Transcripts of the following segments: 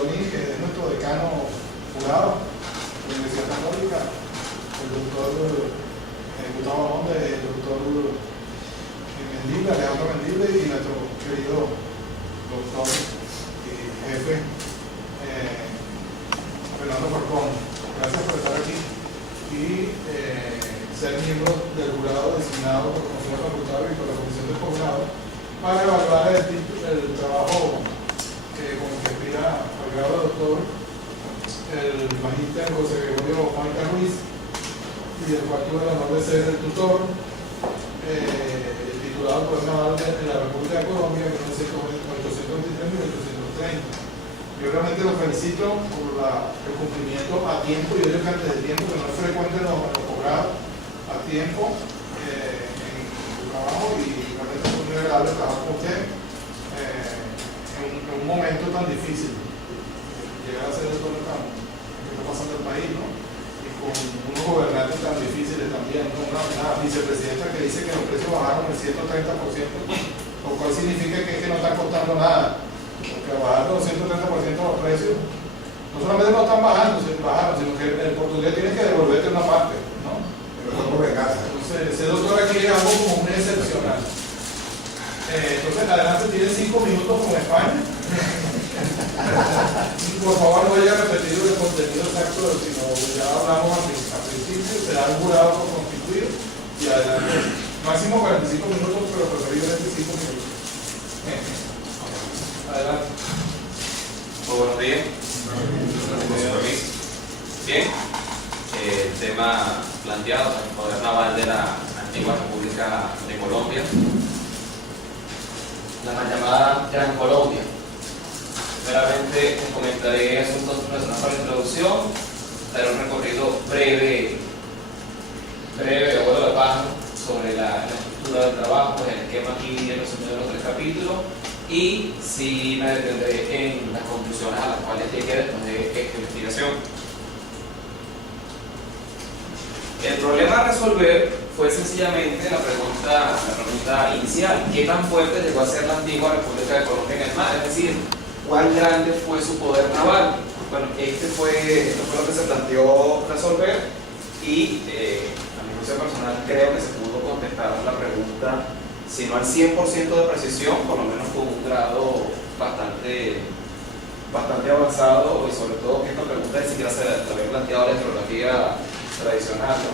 Johnny, que es nuestro decano jurado de la Universidad Católica, el doctor Gustavo Monte, el doctor Mendible, Alejandro Mendible, y nuestro querido doctor y jefe Fernando Falcón. Gracias por estar aquí y ser miembro del jurado designado por la Comisión de Facultad y por la Comisión de Posgrado para evaluar el trabajo con el que aspira al grado de doctor el magíster José Gregorio Juanca Ruiz, y del cual tuve el honor de ser el tutor, titulado Poder Naval en la República de Colombia en 1823-1830. Yo realmente lo felicito por el cumplimiento a tiempo. Yo digo que antes del tiempo, que no es frecuente en los posgrados, a tiempo en su trabajo, y realmente es muy agradable trabajar con usted en un momento tan difícil, llegar a ser el doctor que está pasando el país, ¿no? Y con unos gobernantes tan difíciles también, ¿no? Una vicepresidenta que dice que los precios bajaron el 130%, lo cual significa que no está costando nada. Porque bajando el 130% los precios, no solamente no están bajando, sino que el portugués tiene que devolverte una parte, ¿no? Pero fue por venganza. Entonces, ese doctor aquí es algo como muy excepcional. Entonces, adelante, tiene 5 minutos con España. Por favor, no vaya a repetir el contenido exacto, sino ya hablamos al principio, será un jurado por constituir, y adelante, máximo 45 minutos, pero preferiblemente 5 minutos. Adelante. Muy buenos días. Bien, el tema planteado, el poder naval de la antigua República de Colombia, la mal llamada Gran Colombia. Primeramente comentaré asuntos relacionados con la introducción, daré un recorrido breve de vuelo de pájaro sobre la estructura del trabajo, el esquema aquí resumido en los 3 capítulos, y sí me detendré en las conclusiones a las cuales llegué después de esta investigación. El problema a resolver fue sencillamente la pregunta inicial: ¿qué tan fuerte llegó a ser la antigua República de Colombia en el mar? Es decir, ¿cuán grande fue su poder naval? Bueno, esto fue lo que se planteó resolver, y a mi juicio personal creo que se pudo contestar la pregunta, si no al 100% de precisión, por lo menos con un grado bastante avanzado, y sobre todo que esta pregunta ni siquiera se había planteado la geografía tradicional, ¿no?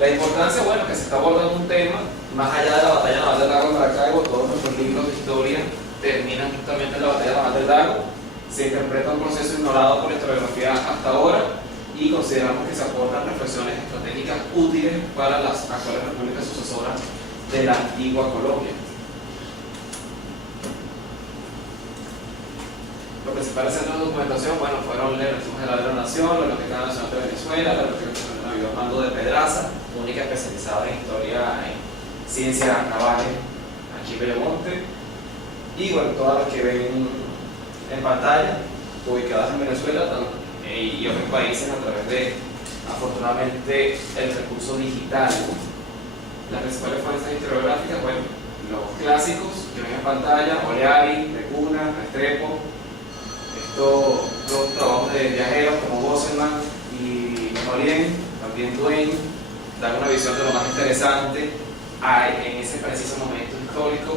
La importancia, bueno, que se está abordando un tema más allá de la batalla naval del lago de Maracaibo. Todos nuestros libros de historia terminan justamente en la batalla naval del lago. Se interpreta un proceso ignorado por la historiografía hasta ahora, y consideramos que se aportan reflexiones estratégicas útiles para las actuales repúblicas sucesoras de la antigua Colombia. Los principales centros de documentación, bueno, fueron el Archivo General de la Nación, la Biblioteca Nacional de Venezuela, la Biblioteca Nacional Armando de Pedraza, única especializada en historia en ciencias navales aquí en Bellomonte, y bueno, todas las que ven en pantalla, ubicadas en Venezuela y otros países a través de, afortunadamente, el recurso digital. Las principales fuentes historiográficas, bueno, los clásicos que ven en pantalla: Oleari, Lecuna, Restrepo. Los trabajos de viajeros como Bosselman y Nolien, también Duane, dan una visión de lo más interesante en ese preciso momento histórico.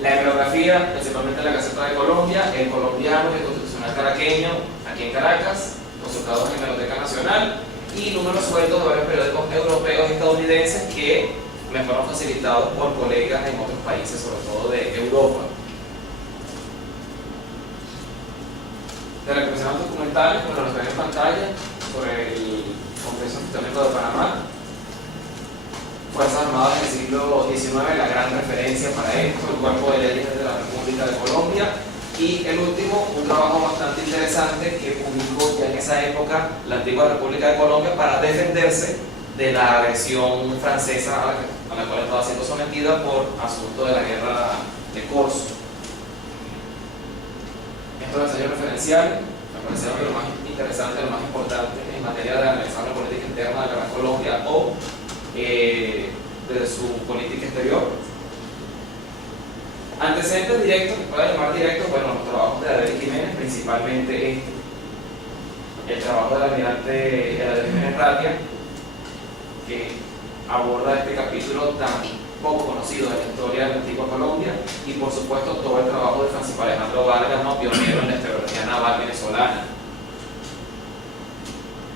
La hemerografía, principalmente la Gaceta de Colombia, el colombiano y el constitucional caraqueño, aquí en Caracas, consultados en la Biblioteca Nacional, y números sueltos de varios periódicos europeos y estadounidenses que me fueron facilitados por colegas en otros países, sobre todo de Europa. De recomendaciones documentales, como los ven en pantalla, sobre el Congreso Histórico de Panamá, Fuerzas Armadas del siglo XIX, la gran referencia para esto, el Cuerpo de Leyes de la República de Colombia, y el último, un trabajo bastante interesante que publicó ya en esa época la antigua República de Colombia para defenderse de la agresión francesa a la cual estaba siendo sometida por asunto de la guerra de Corso. Estos ensayos referenciales me parecieron de lo más interesante, de lo más importante en materia de analizar la política interna de la Gran Colombia o de su política exterior. Antecedentes directos, que pueda llamar directos, bueno, los trabajos de Adel Jiménez, principalmente principalmente el trabajo del almirante Jiménez Ratia, que aborda este capítulo tan poco conocido de la historia de la antigua Colombia, y por supuesto todo el trabajo de Francisco Alejandro Vargas, ¿no?, pionero en la historiografía naval venezolana.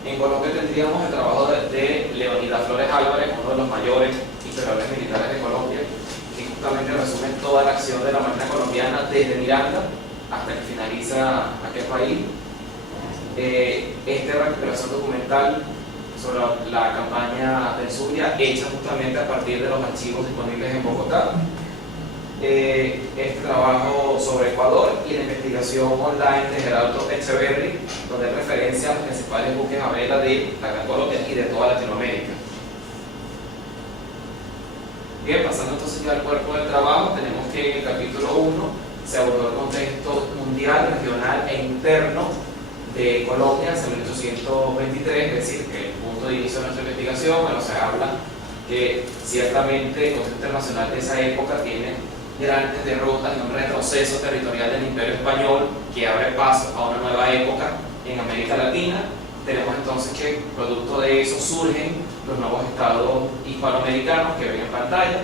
En Colombia tendríamos el trabajo de Leonidas Flores Álvarez, uno de los mayores historiadores militares de Colombia, que justamente resume toda la acción de la Marina colombiana desde Miranda hasta que finaliza aquel país. Esta recuperación documental sobre la campaña del Zulia, hecha justamente a partir de los archivos disponibles en Bogotá. Este trabajo sobre Ecuador y la investigación online de Geraldo Echeverry, donde hay referencia a los principales buques a vela de la Gran Colombia y de toda Latinoamérica. Bien, pasando entonces ya al cuerpo del trabajo, tenemos que en el capítulo 1 se abordó el contexto mundial, regional e interno de Colombia hacia 1823, es decir, que el punto de inicio de nuestra investigación, bueno, se habla que ciertamente el contexto internacional de esa época tiene grandes derrotas y un retroceso territorial del Imperio Español que abre paso a una nueva época en América Latina. Tenemos entonces que producto de eso surgen los nuevos estados hispanoamericanos que ven en pantalla.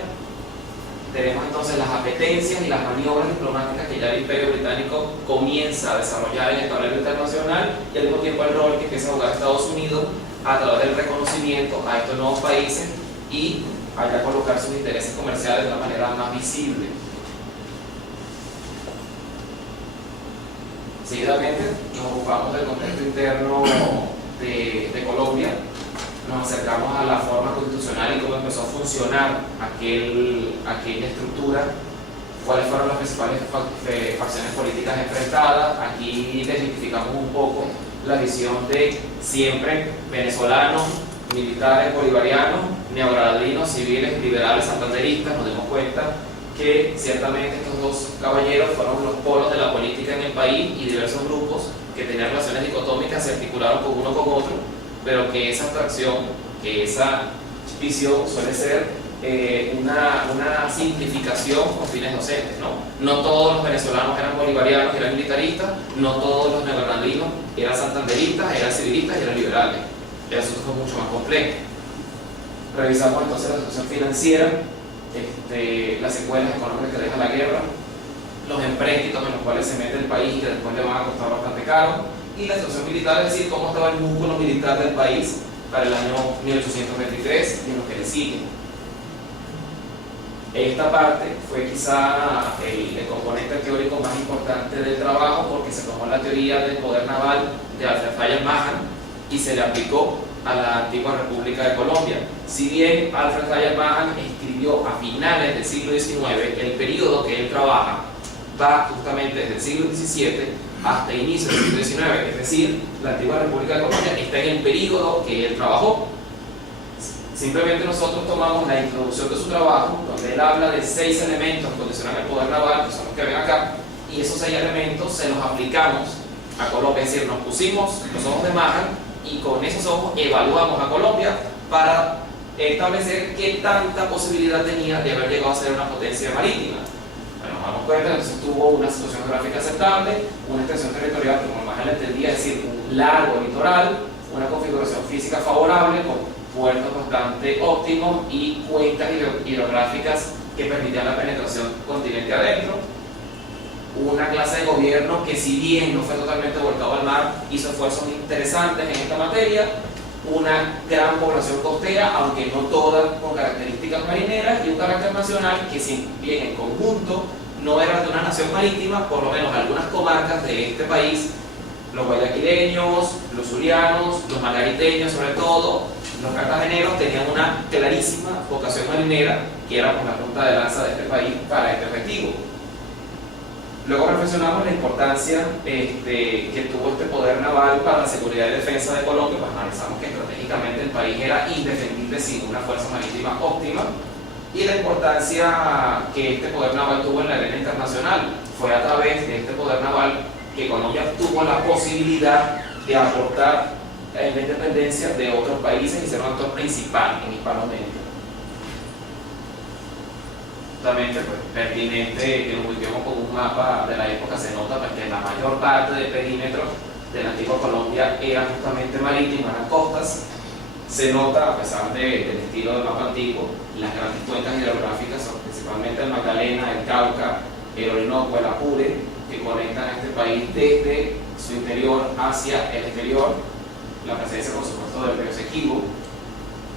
Tenemos entonces las apetencias y las maniobras diplomáticas que ya el Imperio Británico comienza a desarrollar en el tablero internacional, y al mismo tiempo el rol que empieza a jugar Estados Unidos a través del reconocimiento a estos nuevos países y a colocar sus intereses comerciales de una manera más visible. Seguidamente nos ocupamos del contexto interno de Colombia, nos acercamos a la forma constitucional y cómo empezó a funcionar aquella estructura, cuáles fueron las principales facciones políticas enfrentadas. Aquí identificamos un poco la visión de siempre venezolanos, militares, bolivarianos, neogradinos, civiles, liberales, santanderistas. Nos dimos cuenta que ciertamente estos dos caballeros fueron los polos de la política en el país, y diversos grupos que tenían relaciones dicotómicas se articularon con uno con otro, pero que esa abstracción, que esa visión suele ser una simplificación con fines docentes, No todos los venezolanos eran bolivarianos, eran militaristas, no todos los neogranadinos eran santanderistas, eran civilistas y eran liberales. El asunto fue mucho más complejo. Revisamos entonces la situación financiera, las secuelas económicas que deja la guerra, los empréstitos en los cuales se mete el país y que después le van a costar bastante caro, y la situación militar, es decir, cómo estaba el músculo militar del país para el año 1823 y en lo que le sigue. Esta parte fue quizá el componente teórico más importante del trabajo, porque se tomó la teoría del poder naval de Alfred Fayard Mahan y se le aplicó a la antigua República de Colombia. Si bien Alfred Fayard Mahan escribió a finales del siglo XIX, el periodo que él trabaja va justamente desde el siglo XVII hasta inicios del siglo XIX, es decir, la antigua República de Colombia está en el periodo que él trabajó. Simplemente nosotros tomamos la introducción de su trabajo, donde él habla de 6 elementos que condicionan el poder naval, que son los que ven acá, y esos 6 elementos se los aplicamos a Colombia, es decir, nos pusimos los ojos de Mahan y con esos ojos evaluamos a Colombia para establecer qué tanta posibilidad tenía de haber llegado a ser una potencia marítima. Bueno, nos damos cuenta que entonces tuvo una situación geográfica aceptable, una extensión territorial que como Mahan le entendía, es decir, un largo litoral, una configuración física favorable con puertos bastante óptimos y cuencas hidrográficas que permitían la penetración continente adentro, una clase de gobierno que, si bien no fue totalmente volcado al mar, hizo esfuerzos interesantes en esta materia, una gran población costera, aunque no toda con características marineras, y un carácter nacional que, si bien en conjunto no era de una nación marítima, por lo menos algunas comarcas de este país, los guayaquileños, los zulianos, los margariteños sobre todo, los cartageneros, tenían una clarísima vocación marinera, que era la punta de lanza de este país para este objetivo. Luego reflexionamos la importancia que tuvo este poder naval para la seguridad y defensa de Colombia, pues analizamos que estratégicamente el país era indefendible sin una fuerza marítima óptima, y la importancia que este poder naval tuvo en la arena internacional. Fue a través de este poder naval que Colombia tuvo la posibilidad de aportar en la independencia de otros países y ser un actor principal en Hispanoamérica. justamente pues, pertinente que nos ubiquemos con un mapa de la época. Se nota pues, que la mayor parte del perímetro de la antigua Colombia era justamente marítimo, eran costas. Se nota, a pesar del estilo del mapa antiguo, las grandes cuencas hidrográficas son principalmente el Magdalena, el Cauca, el Orinoco, el Apure, que conectan a este país desde su interior hacia el exterior. La presencia, por supuesto, del río Esequibo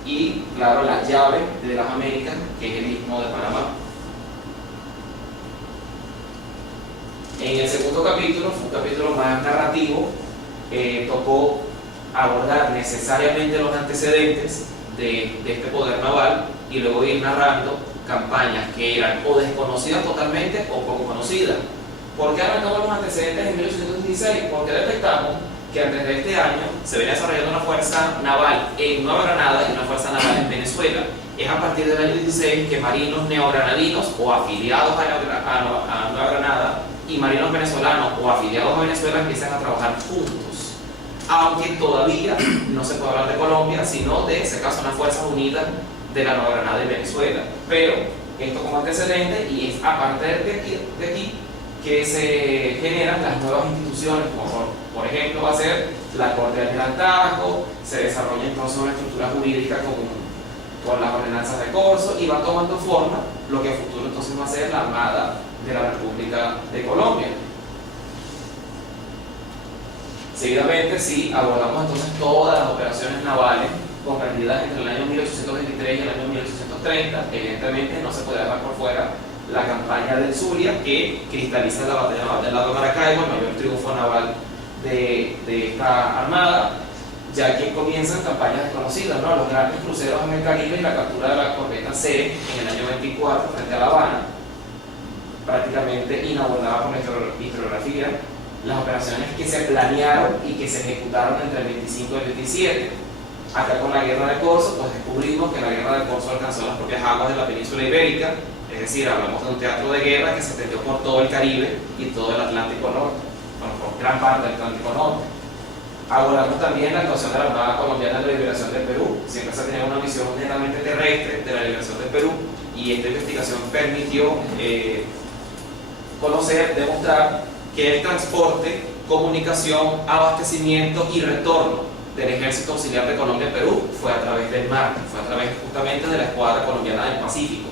y, claro, la llave de las Américas, que es el Istmo de Panamá. En el segundo capítulo, fue un capítulo más narrativo, tocó abordar necesariamente los antecedentes de este poder naval y luego ir narrando campañas que eran o desconocidas totalmente o poco conocidas. ¿Por qué arrancamos los antecedentes en 1816? Porque detectamos que antes de este año se venía desarrollando una fuerza naval en Nueva Granada y una fuerza naval en Venezuela. Es a partir del año 16 que marinos neogranadinos o afiliados a Nueva Granada y marinos venezolanos o afiliados a Venezuela empiezan a trabajar juntos. Aunque todavía no se puede hablar de Colombia, sino de, en ese caso, unas fuerzas unidas de la Nueva Granada y Venezuela. Pero esto como antecedente, y es a partir de aquí que se generan las nuevas instituciones, como por ejemplo va a ser la Corte de Almirantazgo. Se desarrolla entonces una estructura jurídica con las ordenanzas de corso y va tomando forma lo que a futuro entonces va a ser la Armada de la República de Colombia. Seguidamente, sí, abordamos entonces todas las operaciones navales comprendidas entre el año 1823 y el año 1830. Evidentemente no se puede dejar por fuera la campaña del Zulia, que cristaliza la batalla naval del lago Maracaibo, el mayor triunfo naval de esta armada, ya que comienzan campañas desconocidas, ¿no? Los grandes cruceros en el Caribe y la captura de la corbeta C en el año 24 frente a La Habana, prácticamente inabordada por la historiografía. Las operaciones que se planearon y que se ejecutaron entre el 25 y el 27. Acá con la guerra de Corso, pues descubrimos que la guerra de Corso alcanzó las propias aguas de la península ibérica, es decir, hablamos de un teatro de guerra que se extendió por todo el Caribe y todo el Atlántico Norte, bueno, por gran parte del Atlántico Norte. Abordamos también la actuación de la Armada Colombiana de la Liberación del Perú. Siempre se tenía una visión netamente terrestre de la liberación del Perú, y esta investigación permitió conocer, demostrar que el transporte, comunicación, abastecimiento y retorno del Ejército Auxiliar de Colombia en Perú fue a través del mar, fue a través justamente de la Escuadra Colombiana del Pacífico.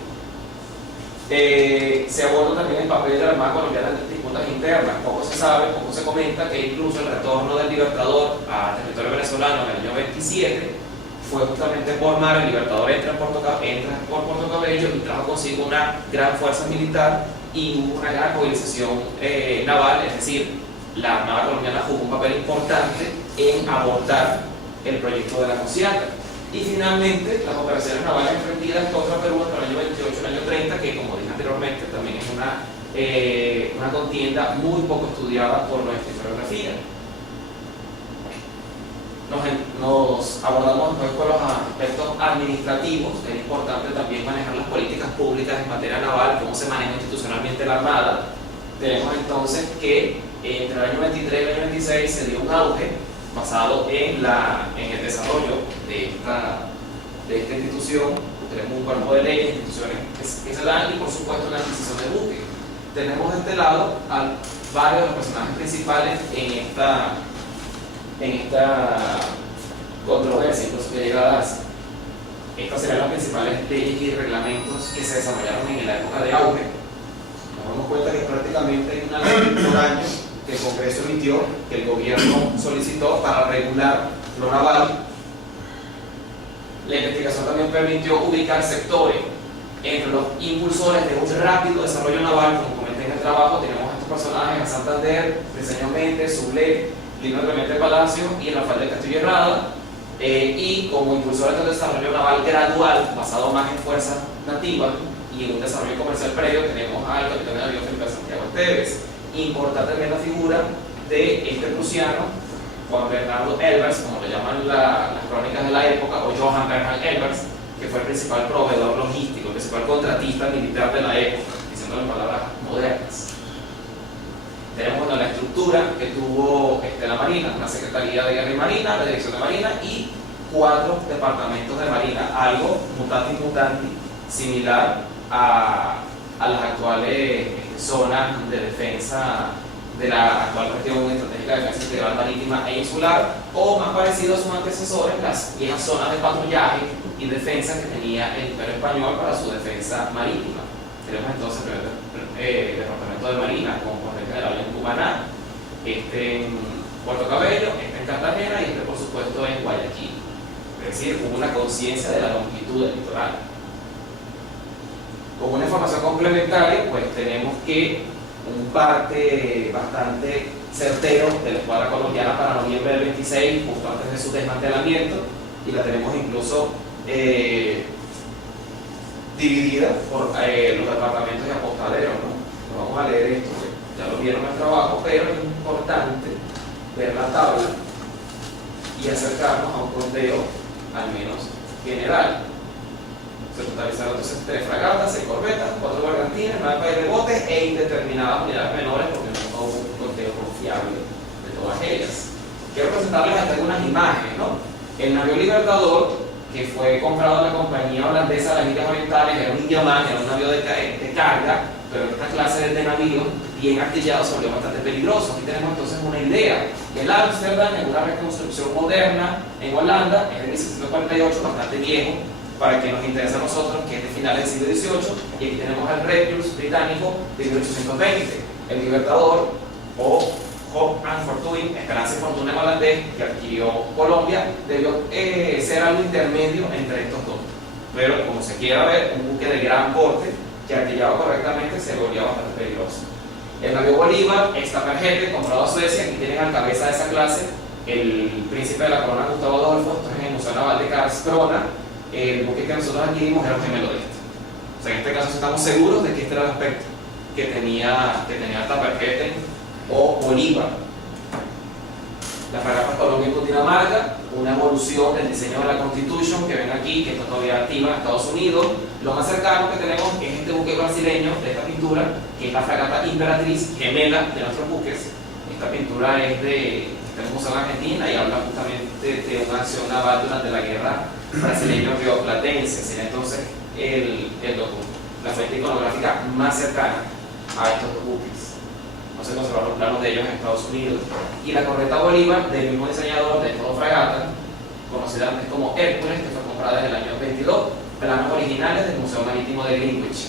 Se aborda también el papel de la Armada Colombiana en disputas internas. Poco se sabe, poco se comenta que incluso el retorno del Libertador a territorio venezolano en el año 27 fue justamente por mar. El Libertador entra por Puerto Cabello y trajo consigo una gran fuerza militar y hubo una gran movilización naval, es decir, la Armada Colombiana jugó un papel importante en abordar el proyecto de la Cociata. Y finalmente, las operaciones navales emprendidas contra Perú entre el año 28 y el año 30, que como dije anteriormente, también es una contienda muy poco estudiada por nuestra historiografía. Nos abordamos después con los aspectos administrativos. Es importante también manejar las políticas públicas en materia naval, cómo se maneja institucionalmente la Armada. Tenemos entonces que entre el año 23 y el año 26 se dio un auge basado en el desarrollo de esta institución. Tenemos un cuerpo de leyes, instituciones que se dan, y por supuesto una adquisición de buques. Tenemos de este lado a varios de los personajes principales en esta controversia, incluso que llega a darse. Estas serían las principales leyes y reglamentos que se desarrollaron en la época de auge. Nos damos cuenta que prácticamente hay una ley por año que el Congreso emitió, que el gobierno solicitó para regular lo naval. La investigación también permitió ubicar sectores. Entre los impulsores de un rápido desarrollo naval, como comenté en el trabajo, tenemos a estos personajes: a Santander, Briceño Méndez, Sublé, Lino Clemente Palacio y Rafael de Castillo Herrada. Y como impulsores del desarrollo naval gradual, basado más en fuerzas nativas y en un desarrollo comercial previo, tenemos al capitán de navío Felipe Santiago Esteves. Importante también la figura de este prusiano, Juan Bernardo Elbers, como le llaman las crónicas de la época, o Johann Bernhard Elbers, que fue el principal proveedor logístico, el principal contratista militar de la época, diciendo en palabras modernas. Tenemos la estructura que tuvo la Marina, una Secretaría de Guerra y Marina, la Dirección de Marina y 4 departamentos de Marina, algo mutati mutandi, similar a a las actuales zonas de defensa de la actual región estratégica de defensa integral marítima e insular, o más parecido a sus antecesores, las viejas zonas de patrullaje y defensa que tenía el Imperio Español para su defensa marítima. Tenemos entonces el Departamento de Marina con cuartel general en Cumaná, en Puerto Cabello, en Cartagena y por supuesto en Guayaquil. Es decir, hubo una conciencia de la longitud del litoral. Como una información complementaria, pues tenemos que un parte bastante certero de la escuadra colombiana para noviembre del 26, justo antes de su desmantelamiento, y la tenemos incluso dividida por los departamentos de apostaderos, ¿no? Vamos a leer esto, ya lo vieron en el trabajo, pero es importante ver la tabla y acercarnos a un conteo al menos general. Se totalizaron entonces 3 fragatas, 6 corbetas, 4 bergantines, 9 países de botes e indeterminadas unidades menores, porque no hubo un conteo confiable de todas ellas. Quiero presentarles aquí algunas imágenes, ¿no? El navío Libertador, que fue comprado en la compañía holandesa de las Indias Orientales, era un Indiaman, era un navío de carga, pero esta clase de navíos bien artillados se volvió bastante peligroso. Aquí tenemos entonces una idea. El Amsterdam, en una reconstrucción moderna en Holanda, es de 1748, bastante viejo, para que nos interese a nosotros, que es de finales del siglo XVIII, y aquí tenemos al Regulus británico de 1820, el Libertador, o Hope and Fortune, Esperanza y Fortuna en holandés, que adquirió Colombia, debió ser algo intermedio entre estos dos. Pero como se quiera ver, un buque de gran porte, que artillado correctamente se volvió bastante peligroso. El navío Bolívar, extapergete, comprado a Suecia, aquí tienen al cabeza de esa clase el príncipe de la corona Gustavo Adolfo, esto es en el Museo Naval de Karlskrona. El buque que nosotros adquirimos era un gemelo de este. O sea, en este caso estamos seguros de que este era el aspecto que tenía Tapergete o Bolívar. La fragata Colombia y Cundinamarca, una evolución del diseño de la Constitution que ven aquí, que está todavía activa en Estados Unidos. Lo más cercano que tenemos es este buque brasileño de esta pintura, que es la fragata Imperatriz, gemela de nuestros buques. Esta pintura es de un museo en Argentina y habla justamente de una acción naval durante la guerra brasileño-rioplatense. Sería entonces la fuente iconográfica más cercana a estos dos buques. No se conservaron los planos de ellos en Estados Unidos. Y la corveta Bolívar, del mismo diseñador de todo fragata, conocida antes como Hércules, que fue comprada desde el año 22, planos originales del Museo Marítimo de Greenwich.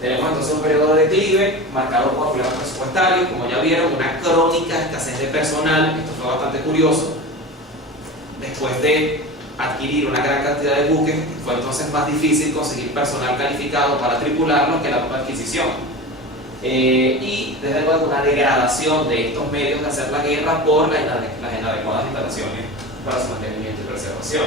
Tenemos entonces un periodo de declive marcado por problemas presupuestarios, como ya vieron, una crónica de escasez de personal. Esto fue bastante curioso. Después de adquirir una gran cantidad de buques, fue entonces más difícil conseguir personal calificado para tripularlos que la propia adquisición. Y desde luego una degradación de estos medios de hacer la guerra por las inadecuadas instalaciones para su mantenimiento y preservación.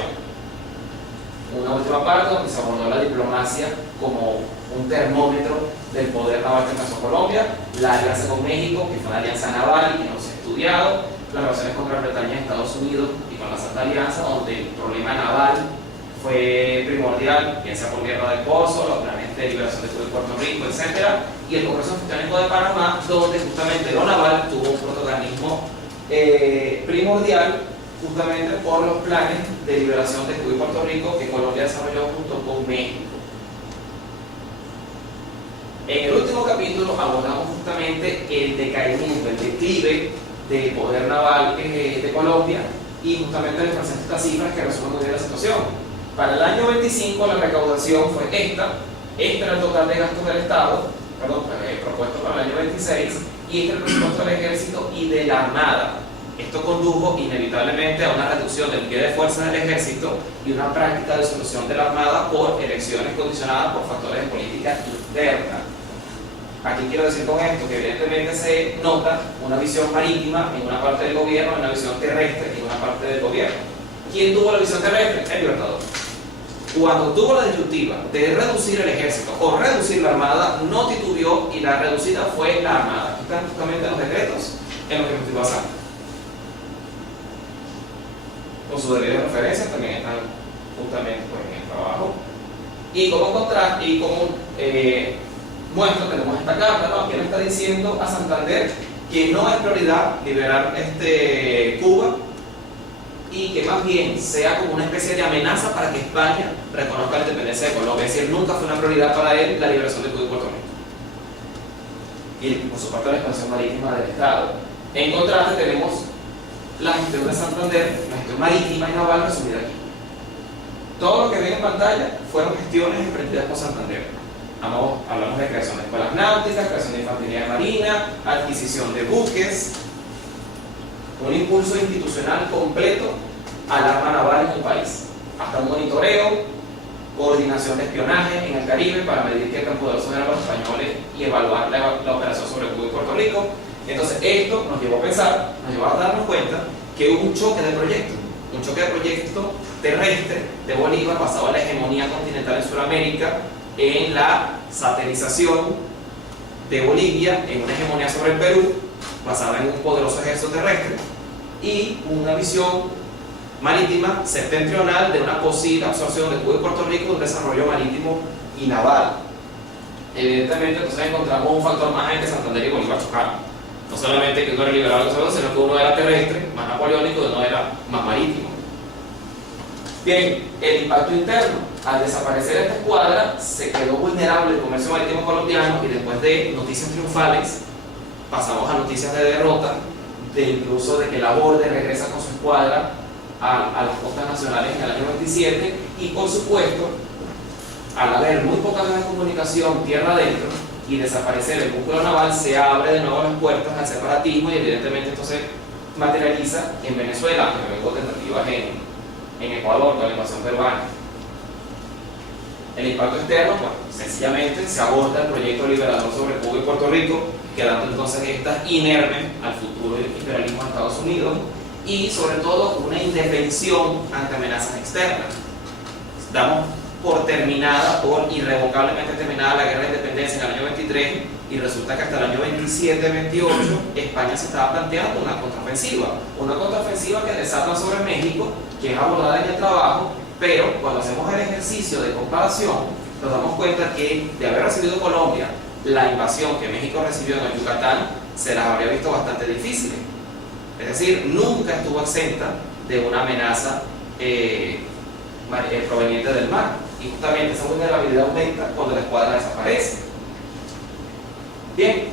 Una última parte donde se abordó la diplomacia como un termómetro del poder naval que alcanzó Colombia, la alianza con México, que fue una alianza naval y que no se ha estudiado, las relaciones con Gran Bretaña y Estados Unidos y con la Santa Alianza, donde el problema naval fue primordial, piensa por Guerra del Pozo, los planes de liberación de Cuba y Puerto Rico, etc. Y el Congreso Anfitriónico de Panamá, donde justamente lo naval tuvo un protagonismo primordial, justamente por los planes de liberación de Cuba y Puerto Rico que Colombia desarrolló junto con México. En el último capítulo abordamos justamente el decaimiento, el declive del poder naval de Colombia, y justamente les presento estas cifras que resumen muy bien la situación. Para el año 25 la recaudación fue esta era el total de gastos del Estado, propuesto para el año 26, y este es el presupuesto del Ejército y de la Armada. Esto condujo inevitablemente a una reducción del pie de fuerza del Ejército y una práctica de disolución de la Armada por elecciones condicionadas por factores de política interna. Aquí quiero decir con esto que evidentemente se nota una visión marítima en una parte del gobierno y una visión terrestre en una parte del gobierno. ¿Quién tuvo la visión terrestre? El Libertador. Cuando tuvo la disyuntiva de reducir el ejército o reducir la armada, no titubeó y la reducida fue la armada. Aquí están justamente los decretos en los que me estoy basando. Con sus debidas referencias también están justamente en el trabajo. Y como contraste, y como muestra, tenemos esta carta, ¿no? Aquí le está diciendo a Santander que no es prioridad liberar Cuba y que más bien sea como una especie de amenaza para que España reconozca la independencia de Colombia. Es decir, nunca fue una prioridad para él la liberación de Cuba y Puerto Rico. Y por su parte la expansión marítima del Estado. En contraste tenemos la gestión de Santander, la gestión marítima y naval resumida aquí. Todo lo que ven en pantalla fueron gestiones emprendidas por Santander. Hablamos de creación de escuelas náuticas, creación de infantería de marina, adquisición de buques, un impulso institucional completo al arma naval en el país, hasta un monitoreo, coordinación de espionaje en el Caribe para medir qué tan poderosos eran los españoles y evaluar la operación sobre Cuba y Puerto Rico. Entonces esto nos llevó a pensar, nos llevó a darnos cuenta que hubo un choque de proyecto terrestre de Bolívar basado en la hegemonía continental en Sudamérica, en la satelización de Bolivia, en una hegemonía sobre el Perú basada en un poderoso ejército terrestre, y una visión marítima septentrional de una posible absorción de Cuba y Puerto Rico, de un desarrollo marítimo y naval. Evidentemente entonces encontramos un factor más en que Santander y Bolívar chocaron. No solamente que uno era liberal, sino que uno era terrestre, más napoleónico, y uno era más marítimo. Bien, el impacto interno. Al desaparecer esta escuadra, se quedó vulnerable el comercio marítimo colombiano, y después de noticias triunfales, pasamos a noticias de derrota, de incluso de que la Borde regresa con su escuadra a las costas nacionales en el año 27, y por supuesto, al haber muy pocas vías de comunicación tierra adentro y desaparecer el músculo naval, se abre de nuevo las puertas al separatismo, y evidentemente esto se materializa en Venezuela, aunque luego tentativas en Ecuador con la invasión peruana. El impacto externo, bueno, sencillamente se aborda el proyecto liberador sobre Cuba y Puerto Rico, quedando entonces estas inermes al futuro del imperialismo de Estados Unidos, y sobre todo una indefensión ante amenazas externas. Damos por terminada, por irrevocablemente terminada la guerra de independencia en el año 23, y resulta que hasta el año 27-28 España se estaba planteando una contraofensiva que desata sobre México, que es abordada en el trabajo, pero cuando hacemos el ejercicio de comparación nos damos cuenta que de haber recibido Colombia la invasión que México recibió en el Yucatán, se las habría visto bastante difíciles. Es decir, nunca estuvo exenta de una amenaza proveniente del mar, y justamente esa vulnerabilidad aumenta cuando la escuadra desaparece. Bien,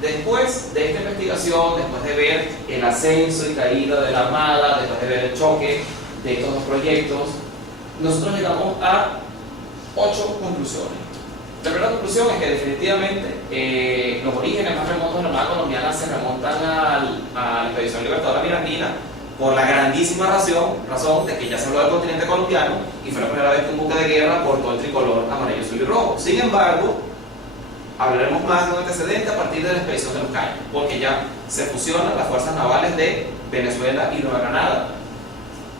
después de esta investigación, después de ver el ascenso y caída de la Armada, después de ver el choque de estos dos proyectos, nosotros llegamos a 8 conclusiones. La primera conclusión es que definitivamente los orígenes más remotos de la Armada colombiana se remontan a la expedición libertadora mirandina, por la grandísima razón de que ya se habló del continente colombiano y fue la primera vez que un buque de guerra portó el tricolor amarillo, azul y rojo. Sin embargo, hablaremos más de un antecedente a partir de la expedición de los Caños, porque ya se fusionan las fuerzas navales de Venezuela y Nueva Granada.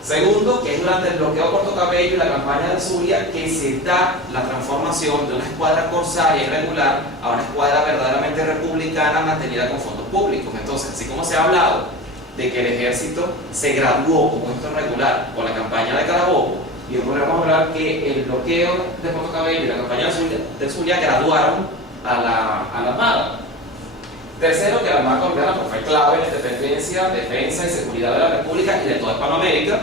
Segundo, que es durante el bloqueo de Puerto Cabello y la campaña de Zulia que se da la transformación de una escuadra corsaria irregular a una escuadra verdaderamente republicana mantenida con fondos públicos. Entonces, así como se ha hablado de que el ejército se graduó como esto regular con la campaña de Carabobo, y hoy podemos hablar que el bloqueo de Puerto Cabello y la campaña de Zulia graduaron a la Armada. Tercero, que la Armada colombiana fue clave en la independencia, defensa y seguridad de la República y de toda Hispanoamérica.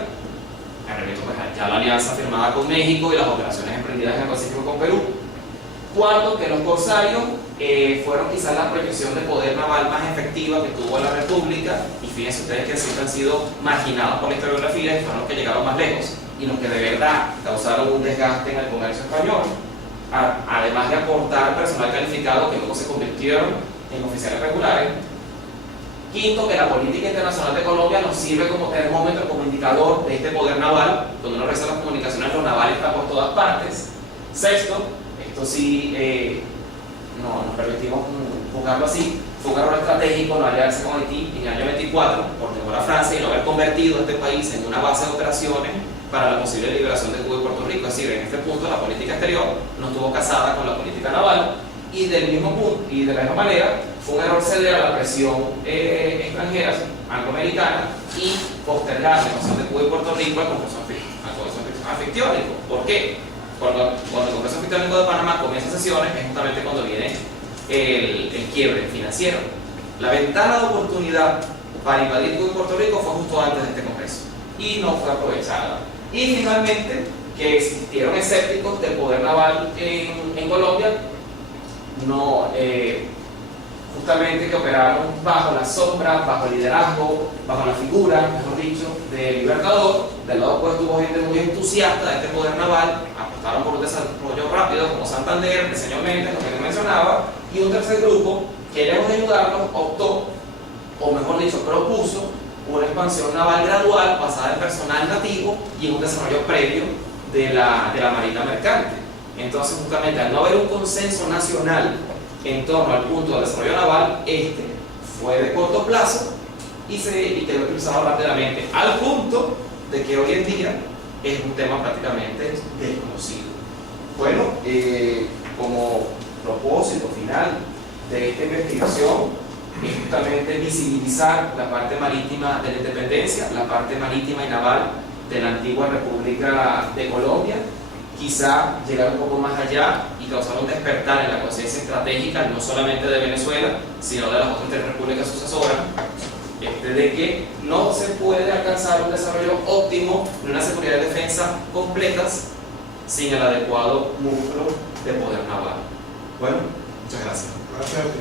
Me remito ya la alianza firmada con México y las operaciones emprendidas en el Pacífico con Perú. Cuarto, que los corsarios fueron quizás la proyección de poder naval más efectiva que tuvo la República, y fíjense ustedes que siempre han sido marginados por la historiografía y fueron los que llegaron más lejos y los que de verdad causaron un desgaste en el comercio español, además de aportar personal calificado que luego se convirtieron en oficiales regulares. Quinto, que la política internacional de Colombia nos sirve como termómetro, como indicador de este poder naval. Cuando uno revisa las comunicaciones, lo naval está por todas partes. Sexto, esto sí nos permitimos juzgarlo así, fue un error estratégico no aliarse con Haití en el año 24 por temor a Francia y no haber convertido a este país en una base de operaciones para la posible liberación de Cuba y Puerto Rico. Es decir, en este punto la política exterior no estuvo casada con la política naval, y del mismo punto, y de la misma manera fue un error ceder a la presión extranjera, angloamericana, y postergar la invasión de Cuba y Puerto Rico al Congreso Anfictiónico. ¿Por qué? Cuando el Congreso Anfictiónico de Panamá comienza sesiones es justamente cuando viene el quiebre financiero. La ventana de oportunidad para invadir Cuba y Puerto Rico fue justo antes de este Congreso. y no fue aprovechada. Y finalmente, que existieron escépticos del poder naval en Colombia, no, justamente que operaron bajo la sombra, bajo el liderazgo, bajo la figura, mejor dicho, del Libertador. Del lado opuesto hubo gente muy entusiasta de este poder naval, apostaron por un desarrollo rápido como Santander, el señor Méndez, lo que les mencionaba, y un tercer grupo que lejos de ayudarnos optó, o mejor dicho, propuso una expansión naval gradual basada en personal nativo y en un desarrollo previo de la marina mercante. Entonces, justamente al no haber un consenso nacional en torno al punto del desarrollo naval, este fue de corto plazo y quedó cruzado rápidamente, al punto de que hoy en día es un tema prácticamente desconocido. Bueno, como propósito final de esta investigación es justamente visibilizar la parte marítima de la independencia, la parte marítima y naval de la antigua República de Colombia, quizá llegar un poco más allá y causar un despertar en la conciencia estratégica, no solamente de Venezuela, sino de las otras tres repúblicas sucesoras, de que no se puede alcanzar un desarrollo óptimo de una seguridad y defensa completas sin el adecuado músculo de poder naval. Bueno, muchas gracias. Gracias a ti.